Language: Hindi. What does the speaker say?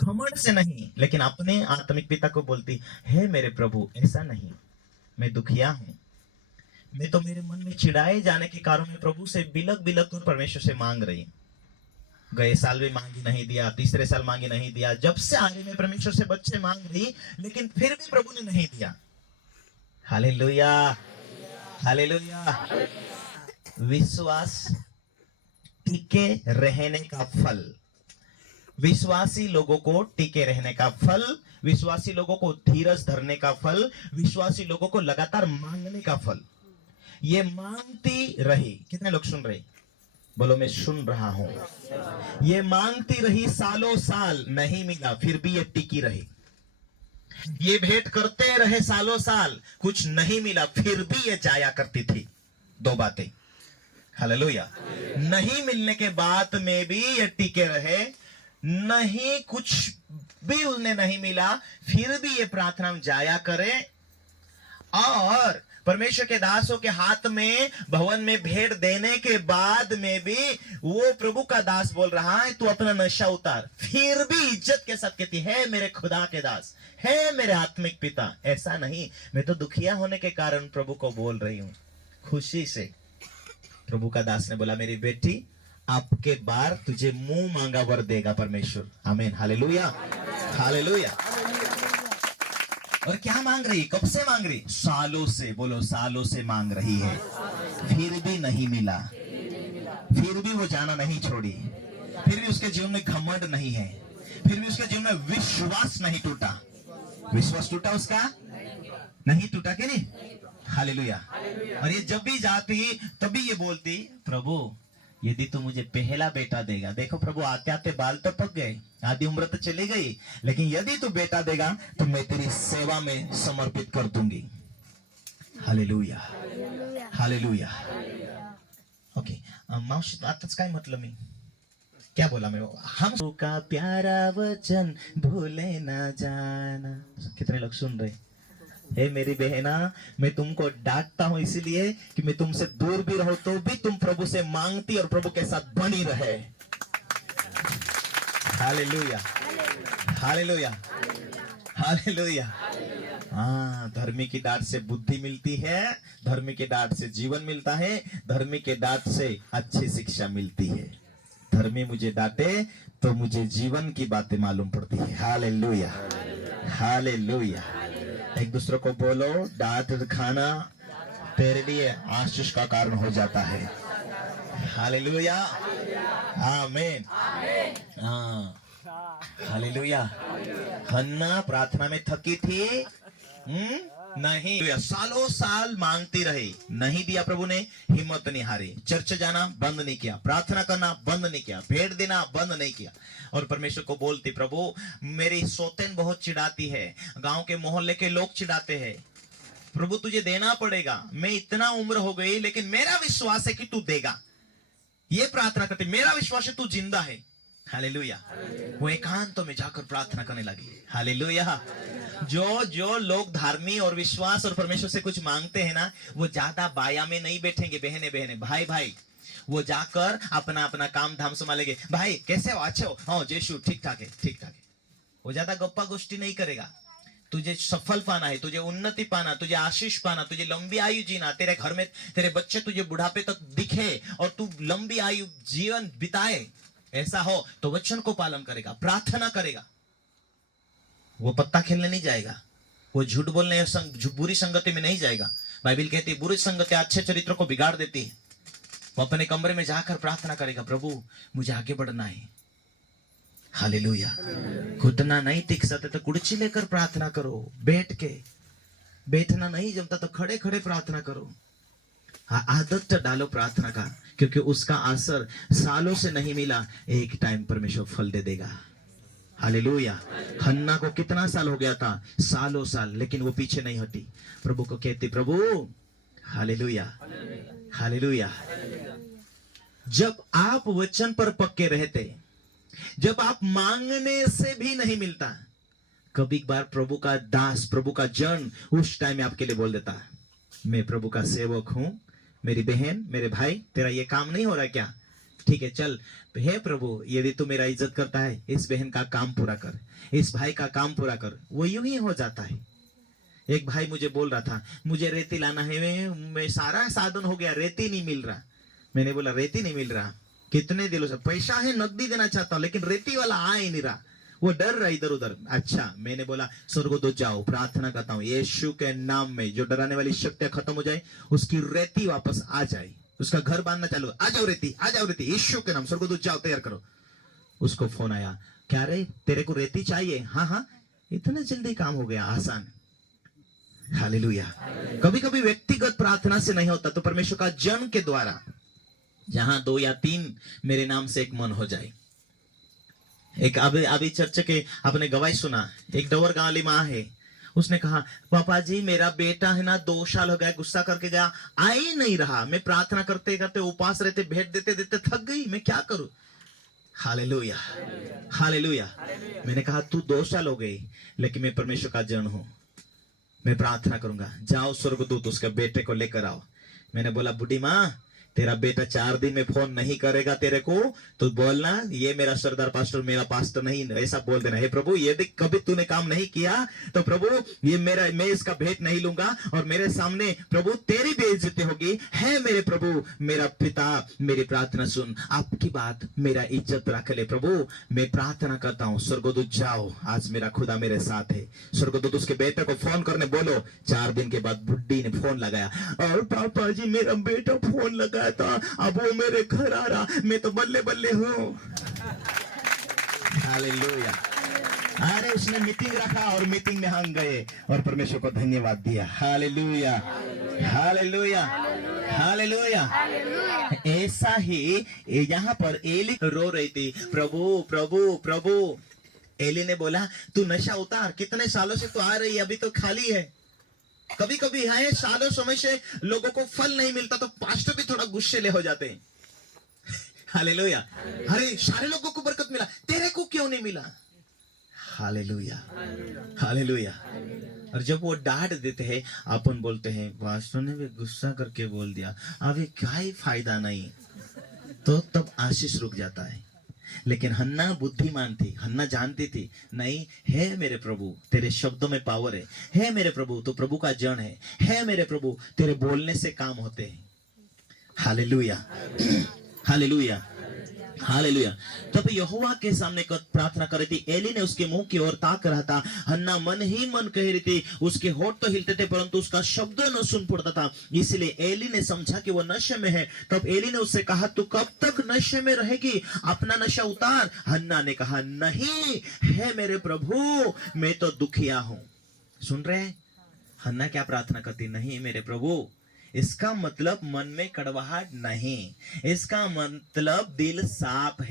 घमंड से नहीं, लेकिन अपने आत्मिक पिता को बोलती, हे मेरे प्रभु, ऐसा नहीं, मैं दुखिया हूं। मैं तो मेरे मन में चिढ़ाए जाने के कारण मैं प्रभु से बिलक बिलक कर परमेश्वर से मांग रही। गए साल भी मांगी नहीं दिया, तीसरे साल मांगी नहीं दिया, जब से आ रही मैं परमेश्वर से बच्चे मांग रही, लेकिन फिर भी प्रभु ने नहीं दिया। Hallelujah, hallelujah. विश्वास टिके रहने का फल, विश्वासी लोगों को टिके रहने का फल, विश्वासी लोगों को धीरज धरने का फल, विश्वासी लोगों को लगातार मांगने का फल। ये मांगती रही। कितने लोग सुन रहे? बोलो मैं सुन रहा हूं। ये मांगती रही, सालों साल नहीं मिला, फिर भी ये टिकी रही। ये भेंट करते रहे सालों साल, कुछ नहीं मिला, फिर भी ये जाया करती थी। दो बातें। हालेलुया। नहीं मिलने के बाद में भी ये टिके रहे, नहीं कुछ भी उन्हें नहीं मिला, फिर भी ये प्रार्थना में जाया करे। और परमेश्वर के दासों के हाथ में भवन में भेंट देने के बाद में भी वो प्रभु का दास बोल रहा है, तू अपना नशा उतार, फिर भी इज्जत के साथ कहती है, मेरे खुदा के दास, है मेरे आत्मिक पिता। ऐसा नहीं, मैं तो दुखिया होने के कारण प्रभु को बोल रही हूं, खुशी से। प्रभु का दास ने बोला, मेरी बेटी, आपके बार तुझे मुंह मांगा वर देगा परमेश्वर। आमीन, हालेलुया, हालेलुया। और क्या मांग रही? कब से मांग रही? सालों से। बोलो सालों से मांग रही है, फिर भी नहीं मिला, फिर भी वो जाना नहीं छोड़ी, फिर भी उसके जीवन में घमंड नहीं है, फिर भी उसके जीवन में विश्वास नहीं टूटा। विश्वास टूटा उसका? नहीं टूटा कि नहीं? हालेलुया। और ये जब भी जाती तभी ये बोलती, प्रभु यदि तू मुझे पहला बेटा देगा, देखो प्रभु आते आते बाल तो पक गए, आधी उम्र तो चली गई, लेकिन यदि तू बेटा देगा तो मैं तेरी सेवा में समर्पित कर दूंगी। Hallelujah, hallelujah. ओके, मावशी आताच काय म्हटलं मी? क्या बोला मैं? हम का प्यारा वचन भूले ना जाना। कितने लोग सुन रहे? हे मेरी बहना, मैं तुमको डांटता हूं इसलिए कि मैं तुमसे दूर भी रहो तो भी तुम प्रभु से मांगती और प्रभु के साथ बनी रहे। Hallelujah, hallelujah, hallelujah. हाँ, धर्मी की डांट से बुद्धि मिलती है, धर्मी के डांट से जीवन मिलता है, धर्मी के डांट से अच्छी शिक्षा मिलती है। धर्मी मुझे डांटे तो मुझे जीवन की बातें मालूम पड़ती है। Hallelujah, hallelujah. एक दूसरे को बोलो, डांट खाना तेरे लिए आशीष का कारण हो जाता है। हालेलुया, आमीन, हाँ, हालेलुया। हन्ना प्रार्थना में थकी थी, नहीं, सालों साल मांगती रही, नहीं दिया प्रभु ने, हिम्मत नहीं हारी, चर्च जाना बंद नहीं किया, प्रार्थना करना बंद नहीं किया, भेंट देना बंद नहीं किया। और परमेश्वर को बोलती, प्रभु मेरी सौतेन बहुत चिढ़ाती है, गांव के मोहल्ले के लोग चिढ़ाते हैं, प्रभु तुझे देना पड़ेगा, मैं इतना उम्र हो गई लेकिन मेरा विश्वास है कि तू देगा। ये प्रार्थना करती, मेरा विश्वास है तू जिंदा है। हालेलुया। वो एकांत में जाकर प्रार्थना करने लगी। हालेलुया। जो लोग धार्मिक और विश्वास और परमेश्वर से कुछ मांगते हैं ना, वो ज्यादा बाया में नहीं बैठेंगे, बहने बहने, भाई भाई, वो जाकर अपना अपना काम धाम संभालेंगे। भाई कैसे हो? अच्छे हो? हाँ जयशु, ठीक ठाक है, ठीक ठाक है। वो ज्यादा गप्पा गोष्ठी नहीं करेगा। तुझे सफल पाना है, तुझे उन्नति पाना, तुझे आशीष पाना, तुझे लंबी आयु जीना, तेरे घर में तेरे बच्चे तुझे बुढ़ापे तक दिखे और तू लंबी आयु जीवन बिताए, ऐसा हो तो वचन को पालन करेगा, प्रार्थना करेगा। वो पत्ता खेलने नहीं जाएगा, वो झूठ बोलने बुरी संगति में नहीं जाएगा। बाइबल कहती है बुरी संगति अच्छे चरित्र को बिगाड़ देती है। वो अपने कमरे में जाकर प्रार्थना करेगा, प्रभु मुझे आगे बढ़ना है। हालेलुया। घुटना नहीं टिक सकते तो कुर्सी लेकर प्रार्थना करो, बैठ के। बैठना नहीं जमता तो खड़े खड़े प्रार्थना करो। आदत डालो प्रार्थना का, क्योंकि उसका असर सालों से नहीं मिला, एक टाइम परमेश्वर फल दे देगा। हालेलुया। हन्ना को कितना साल हो गया था? सालों साल, लेकिन वो पीछे नहीं हटी। प्रभु को कहती, प्रभु हालेलुया, हालेलुया। जब आप वचन पर पक्के रहते, जब आप मांगने से भी नहीं मिलता, कभी बार प्रभु का दास, प्रभु का जन उस टाइम में आपके लिए बोल देता, मैं प्रभु का सेवक हूं, मेरी बहन, मेरे भाई, तेरा ये काम नहीं हो रहा क्या? ठीक है चल, हे प्रभु यदि तू मेरा इज्जत करता है, इस बहन का काम पूरा कर, इस भाई का काम पूरा कर। वो यूं ही हो जाता है। एक भाई मुझे बोल रहा था, मुझे रेती लाना है, मैं सारा साधन हो गया, रेती नहीं मिल रहा। मैंने बोला रेती नहीं मिल रहा, कितने दिनों से पैसा है, नकदी देना चाहता हूं, लेकिन रेती वाला आ ही नहीं रहा। वो डर रहा इधर उधर। अच्छा, मैंने बोला स्वर्गदूत जाओ, प्रार्थना करता हूँ यीशु के नाम में जो डराने वाली शक्तियां खत्म हो जाए, उसकी रेती वापस आ जाए, उसका घर बांधना चालू, आ जाओ रेती, आ जाओ रेती, यीशु के नाम, स्वर्गदूत जाओ तैयार करो। उसको फोन आया, क्या रे तेरे को रेती चाहिए? हाँ हाँ। इतना जल्दी काम हो गया, आसान। हालेलुया। कभी कभी व्यक्तिगत प्रार्थना से नहीं होता, तो परमेश्वर का जन के द्वारा, जहां 2 या 3 मेरे नाम से एक मन हो जाए। एक अभी चर्च के आपने गवाही सुना, एक डवर गांव वाली माँ है, उसने कहा पापा जी मेरा बेटा है ना 2 साल हो गया, गुस्सा करके गया, आ ही नहीं रहा, मैं प्रार्थना करते करते उपास रहते भेंट देते देते थक गई, मैं क्या करूं? Hallelujah, hallelujah. मैंने कहा तू 2 साल हो गई, लेकिन मैं परमेश्वर का जन हूं, मैं प्रार्थना करूंगा, जाओ स्वर्गदूत उसके बेटे को लेकर आओ। मैंने बोला बुढ़ी माँ, तेरा बेटा 4 दिन में फोन नहीं करेगा तेरे को, तो बोलना ये मेरा सरदार पास्टर, मेरा पास्टर नहीं, ऐसा बोल देना, हे प्रभु यदि कभी तूने काम नहीं किया तो प्रभु ये मैं इसका भेंट नहीं लूंगा, और मेरे सामने प्रभु तेरी बेइज्जती होगी। है मेरे प्रभु, मेरा पिता मेरी प्रार्थना सुन, आपकी बात मेरा इज्जत रख ले प्रभु। मैं प्रार्थना करता हूँ, स्वर्गदूत जाओ, आज मेरा खुदा मेरे साथ है। स्वर्गदूत उसके बेटे को फोन करने बोलो। 4 दिन के बाद बुढ़ी ने फोन लगाया, और पापा जी मेरा बेटा फोन लगाया था, अब वो मेरे घर आ रहा, मैं तो बल्ले बल्ले हूं। हालेलुया। अरे उसने मीटिंग रखा और मीटिंग में हम गए और परमेश्वर को धन्यवाद दिया। Hallelujah, hallelujah, hallelujah. ऐसा ही यहाँ पर एली रो रही थी, प्रभु प्रभु प्रभु। एली ने बोला तू नशा उतार, कितने सालों से तू आ रही है, अभी तो खाली है। कभी कभी है सालों समय से लोगों को फल नहीं मिलता, तो पास्टर भी थोड़ा गुस्से हो जाते हैं। हालेलुया। अरे सारे लोगों को बरकत मिला, तेरे को क्यों नहीं मिला? Hallelujah, hallelujah. और जब वो डांट देते हैं, अपन बोलते हैं पास्टर ने भी गुस्सा करके बोल दिया, अभी क्या ही फायदा नहीं, तो तब आशीष रुक जाता है। लेकिन हन्ना बुद्धिमान थी, हन्ना जानती थी, नहीं है मेरे प्रभु तेरे शब्दों में पावर है मेरे प्रभु तो प्रभु का जन है मेरे प्रभु तेरे बोलने से काम होते हैं। Hallelujah, hallelujah, hallelujah. तब यहोवा के सामने प्रार्थना कर रही थी, एली ने उसके मुंह की ओर ताक रहा था, हन्ना मन ही मन कह रही थी, उसके होठ तो हिलते थे परंतु उसका शब्द न सुन पड़ता था, इसलिए एली ने समझा कि वो नशे में है। तब एली ने उससे कहा तू कब तक नशे में रहेगी, अपना नशा उतार। हन्ना ने कहा नहीं है मेरे प्रभु, मैं तो दुखिया हूं। सुन रहे हैं हन्ना क्या प्रार्थना करती? नहीं मेरे प्रभु। इसका मतलब मन में कड़वाहट नहीं, इसका मतलब दिल साफ है।